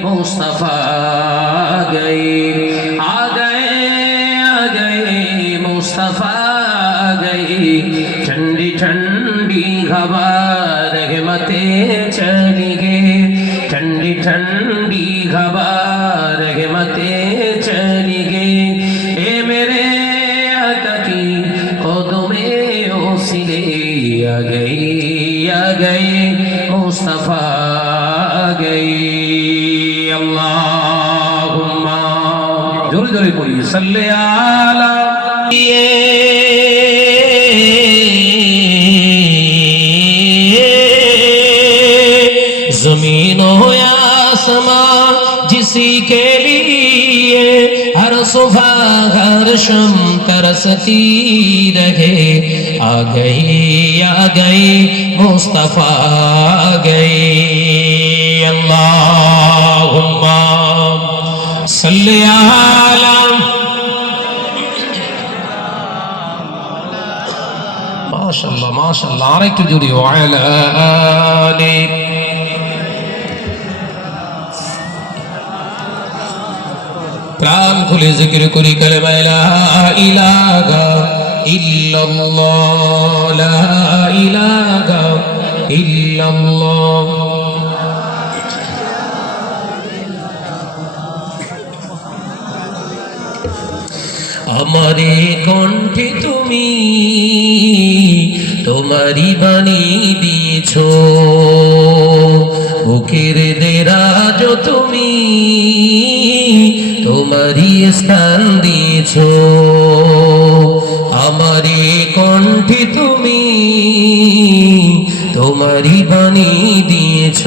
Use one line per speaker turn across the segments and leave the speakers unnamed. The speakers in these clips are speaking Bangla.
مصطفیٰ گئی، آ گئے آ گئے، مصطفیٰ آ گئی۔ ٹھنڈی ٹھنڈی ہوا رحمتیں چلی گئی۔ ٹھنڈی ٹھنڈی ہوا رحمتیں چلی گئی۔ اے میرے آقا کی خودوں اوسلے آ گئی، آ گئے مصطفیٰ گئی۔ जोरे जोरे बोलिए सल्ले आला ये जमीन हो या आसमां जिसी के लिए हर सुबह हर शम तरसती रहे आ गई आ गई मुस्तफा आ गई अल्लाहुम्मा सल्ली अला মাশাল্লাহ আর একটু জুড়ি আলি প্রাণ খুলে জিকির করি কালেমা ইলাহা ইল্লাল্লাহ লা ইলাহা ইল্লাল্লাহ আমারে কণ্ঠে তুমি তোমারই বাণী দিয়েছ। বুকের দেরাজ তুমি তোমারই স্থান দিয়েছ। আমারে কণ্ঠে তুমি তোমারই বাণী দিয়েছ।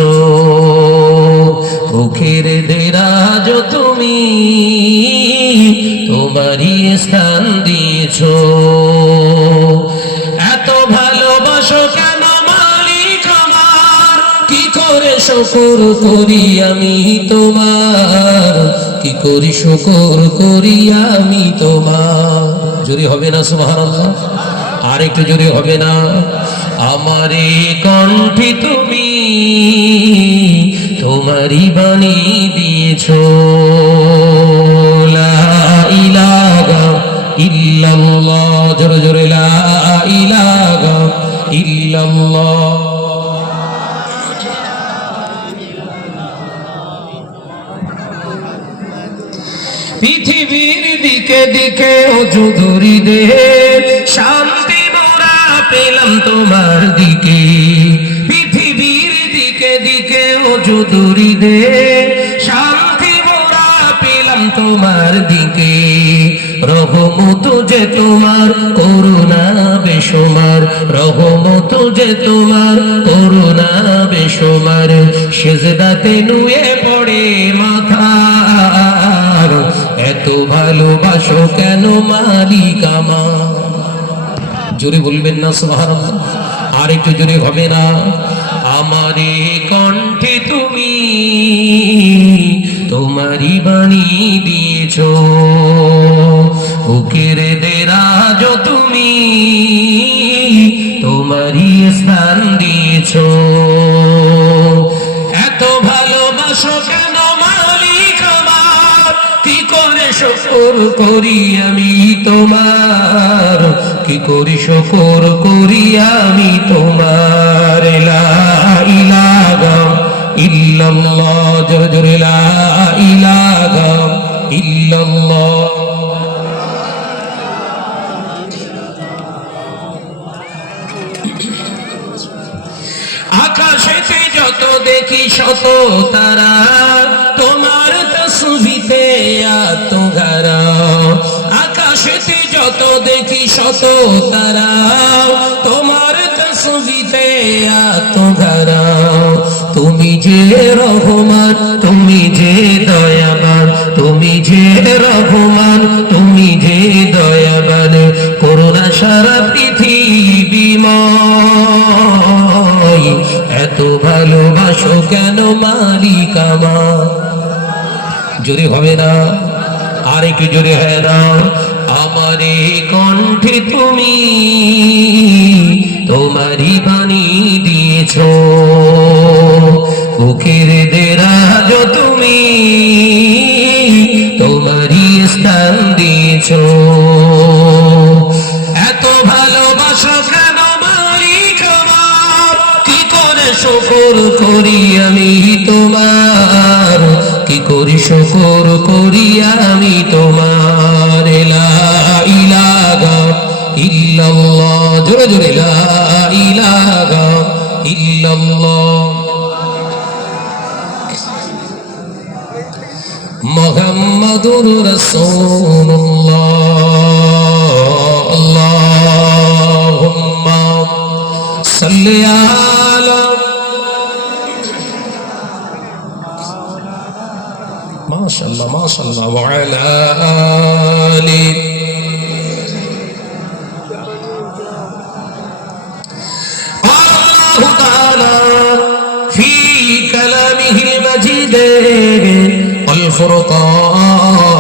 বুকের দেরাজ তুমি তোমারই স্থান দিয়েছ? এত ভালোবাসো কেন মালিক আমার? কি করে শকর করি আমি তোমার? কি করি শকর করি আমি তোমার? জোরে হবে না, সুবহানাল্লাহ। আর একটু জোরে হবে না। আমারে কণ্ঠে তুমি তোমারই বাণী দিয়েছ। পৃথিবীর দিকে দিকে চৌধুরী দে। শান্তি মোরা পেলাম তোমার দিকে। পৃথিবীর দিকে দিকে চৌধুরী দে। শান্তি মোরা পেলাম তোমার দিকে। রহমত যে তোমার করুণা বেসমার রহমত যে তোমার, করুণা বেসমার সেজদাতে নুয়ে পড়ে মাথা এত ভালোবাসো কেন মালিক আমার? জোরে বলবেন না, সুবহানাল্লাহ। আর একটু জোরে হবে না। আমারে কণ্ঠে তুমি তোমারই বাণী দিয়েছ। বুকের দেরা তুমি তোমারই স্থান দিয়েছ। এত ভালোবাসো কেন মালিক কি করে শকর করি আমি তোমার? কি করি শকর করি আমি তোমার? ইল্লাল্লাহ, জোরে জোরে লা ইলাহা ইল্লাল্লাহ। আকাশেতে যত দেখি শত তারা তোমার তসবিতে আত্মঘারা আকাশেতে যত দেখি শত তারা ভালোবাসো কেন মালিক আমার? জোরে হবে না, আর একটু জোরে হয় না, আমার কণ্ঠে তুমি তোমারই বাণী দিয়েছ। বুকের করি আমি তোমার। কি করি শুকর করি আমি তোমার? লা ইলাহা ইল্লাল্লাহ। মোহাম্মদুর صلى الله صلى وعلى آلي قال الله تعالى في كلامه المجيد والفرطان